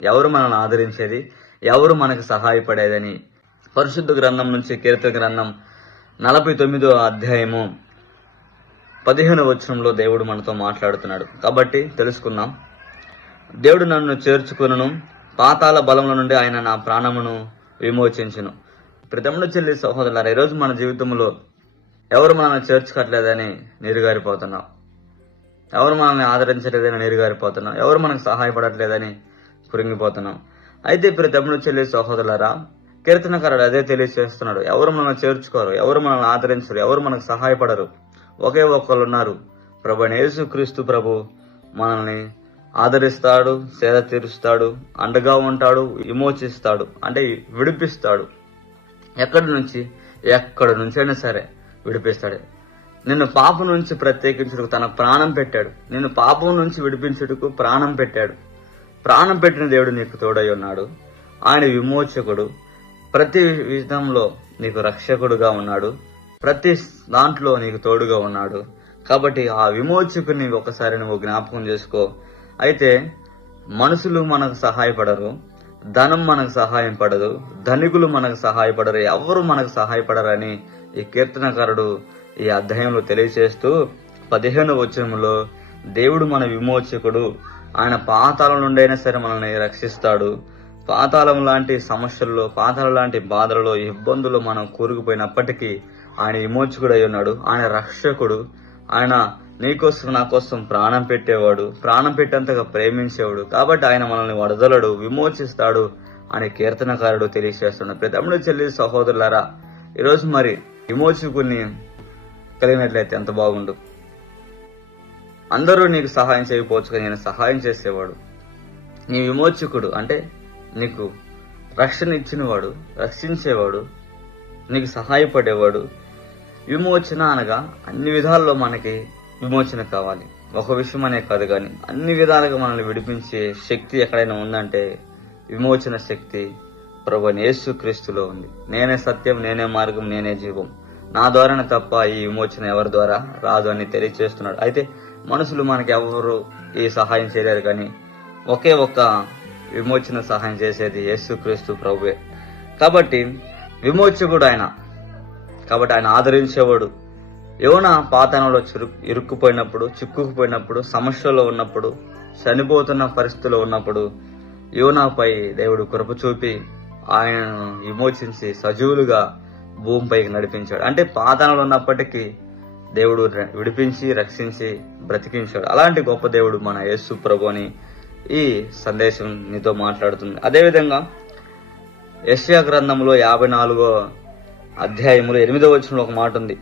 ఎవరు మనల్ని ఆదరించేది, ఎవరు మనకు సహాయపడేదని పరిశుద్ధ గ్రంథం నుంచి కీర్తన గ్రంథం 49వ అధ్యాయము 15వ వచనంలో దేవుడు మనతో మాట్లాడుతున్నాడు. కాబట్టి తెలుసుకుందాం. దేవుడు నన్ను చేర్చుకును, పాతాళ బలముల నుండి ఆయన నా ప్రాణమును విమోచించును. ప్రియతముడు చెల్లి సహోదరులారా, ఈరోజు మన జీవితంలో ఎవరు మనల్ని చేర్చుకోవట్లేదని నీరుగారిపోతున్నాం, ఎవరు మనల్ని ఆదరించలేదని నీరుగారిపోతున్నాం, ఎవరు మనకు సహాయపడట్లేదని కురింగిపోతున్నాం. అయితే ప్రియతముడు చెల్లి సహోదరులారా, కీర్తనకారుడు అదే తెలియజేస్తున్నాడు. ఎవరు మనల్ని చేర్చుకోరు, ఎవరు మనల్ని ఆదరించరు, ఎవరు మనకు సహాయపడరు. ఒకే ఒక్కరు ఉన్నారు, ప్రభు యేసుక్రీస్తు ప్రభు మనల్ని ఆదరిస్తాడు, సేద తీరుస్తాడు, అండగా ఉంటాడు, విమోచిస్తాడు, అంటే విడిపిస్తాడు. ఎక్కడి నుంచైనా సరే విడిపిస్తాడు. నిన్ను పాపం నుంచి ప్రత్యేకించుటకు తన ప్రాణం పెట్టాడు. నిన్ను పాపం నుంచి విడిపించుటకు ప్రాణం పెట్టాడు. ప్రాణం పెట్టిన దేవుడు నీకు తోడై ఉన్నాడు. ఆయన విమోచకుడు. ప్రతి విధంలో నీకు రక్షకుడుగా ఉన్నాడు. ప్రతి దాంట్లో నీకు తోడుగా ఉన్నాడు. కాబట్టి ఆ విమోచకుని ఒకసారి నువ్వు జ్ఞాపకం చేసుకో. అయితే మనుషులు మనకు సహాయపడరు, ధనం మనకు సహాయం పడదు, ధనికులు మనకు సహాయపడరు, ఎవరు మనకు సహాయపడరని ఈ కీర్తనకారుడు ఈ అధ్యాయంలో తెలియజేస్తూ 15వ వచనంలో దేవుడు మన విమోచకుడు, ఆయన పాతాళం నుండైనా సరే మనల్ని రక్షిస్తాడు. పాతాళం లాంటి సమస్యల్లో, పాతాళం లాంటి బాధలలో, ఇబ్బందులు మనం కూరుకుపోయినప్పటికీ ఆయన విమోచకుడై ఉన్నాడు. ఆయన రక్షకుడు. ఆయన నీకోసం నా కోసం ప్రాణం పెట్టేవాడు, ప్రాణం పెట్టేంతగా ప్రేమించేవాడు. కాబట్టి ఆయన మనల్ని వదలడు, విమోచిస్తాడు అని కీర్తనకారుడు తెలియజేస్తున్నాడు. ప్రతి తమ్ముడు చెల్లి సహోదరులారా, ఈరోజు మరి విమోచకుని కలిగినట్లయితే ఎంత బాగుండు. అందరూ నీకు సహాయం చేయకపోవచ్చు, కానీ నేను సహాయం చేసేవాడు నీ విమోచకుడు. అంటే నీకు రక్షణ ఇచ్చినవాడు, రక్షించేవాడు, నీకు సహాయపడేవాడు. విమోచన అనగా అన్ని విధాల్లో మనకి విమోచన కావాలి. ఒక విషయం అనే కాదు, కానీ అన్ని విధాలుగా మనల్ని విడిపించే శక్తి ఎక్కడైనా ఉందంటే విమోచన శక్తి ప్రభువైన యేసుక్రీస్తులో ఉంది. నేనే సత్యం, నేనే మార్గం, నేనే జీవం, నా ద్వారానే తప్ప ఈ విమోచన ఎవరి ద్వారా రాదు అని తెలియజేస్తున్నాడు. అయితే మనుషులు మనకి ఎవరు ఈ సహాయం చేయలేరు, కానీ ఒకే ఒక్క విమోచన సహాయం చేసేది యేసుక్రీస్తు ప్రభువే. కాబట్టి విమోచకుడు ఆయన. కాబట్టి ఆయన ఆదరించేవాడు. యోనా పాతాళంలో ఇరుక్కుపోయినప్పుడు, చిక్కుకుపోయినప్పుడు, సమస్యలో ఉన్నప్పుడు, చనిపోతున్న పరిస్థితిలో ఉన్నప్పుడు యోనాపై దేవుడు కృప చూపి ఆయనను విమోచించి సజీవులుగా భూమిపైకి నడిపించాడు. అంటే పాతాళంలో ఉన్నప్పటికీ దేవుడు విడిపించి, రక్షించి, బ్రతికించాడు. అలాంటి గొప్ప దేవుడు మన యేసు ప్రభు అని ఈ సందేశం నీతో మాట్లాడుతుంది. అదేవిధంగా యెషయా గ్రంథంలో 54వ అధ్యాయములో 8వ వచనంలో ఒక మాట ఉంది.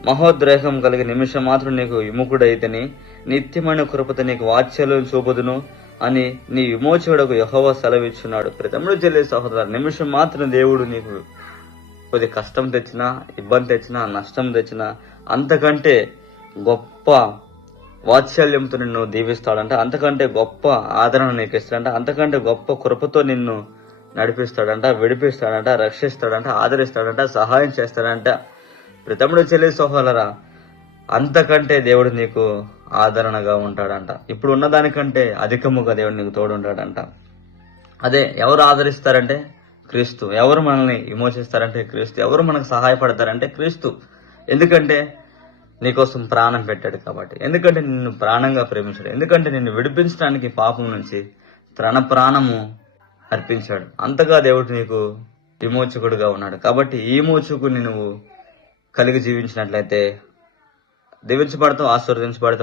మహోద్రేహం కలిగి నిమిషం మాత్రం నీకు విముఖుడైతని, నిత్యమైన కృపత నీకు వాత్సల్యం చూపుదును అని నీ విమోచకుడకు యెహోవా సెలవిచ్చున్నాడు. ప్రతముడు చెల్లి సహోదరు, నిమిషం మాత్రం దేవుడు నీకు కొద్ది కష్టం తెచ్చినా, ఇబ్బంది తెచ్చినా, నష్టం తెచ్చినా అంతకంటే గొప్ప వాత్సల్యంతో నిన్ను దీవిస్తాడంట, అంతకంటే గొప్ప ఆదరణ నీకు ఇస్తాడంట, అంతకంటే గొప్ప కృపతో నిన్ను నడిపిస్తాడంట, విడిపిస్తాడంట, రక్షిస్తాడంట, ఆదరిస్తాడంట, సహాయం చేస్తాడంట. ప్రియతముడు చెల్లి సహోదరా, అంతకంటే దేవుడు నీకు ఆదరణగా ఉంటాడంట. ఇప్పుడు ఉన్నదానికంటే అధికముగా దేవుడు నీకు తోడు ఉంటాడంట. అదే ఎవరు ఆదరిస్తారంటే క్రీస్తు. ఎవరు మనల్ని విమోచిస్తారంటే క్రీస్తు. ఎవరు మనకు సహాయపడతారంటే క్రీస్తు. ఎందుకంటే నీకోసం ప్రాణం పెట్టాడు కాబట్టి, ఎందుకంటే నిన్ను ప్రాణంగా ప్రేమించాడు, ఎందుకంటే నిన్ను విడిపించడానికి పాపం నుంచి తన ప్రాణము అర్పించాడు. అంతగా దేవుడు నీకు విమోచకుడుగా ఉన్నాడు. కాబట్టి ఈ విమోచకుడిని నువ్వు కలిగి జీవించినట్లయితే దీవించబడతావు, ఆశీర్వదించబడతావు.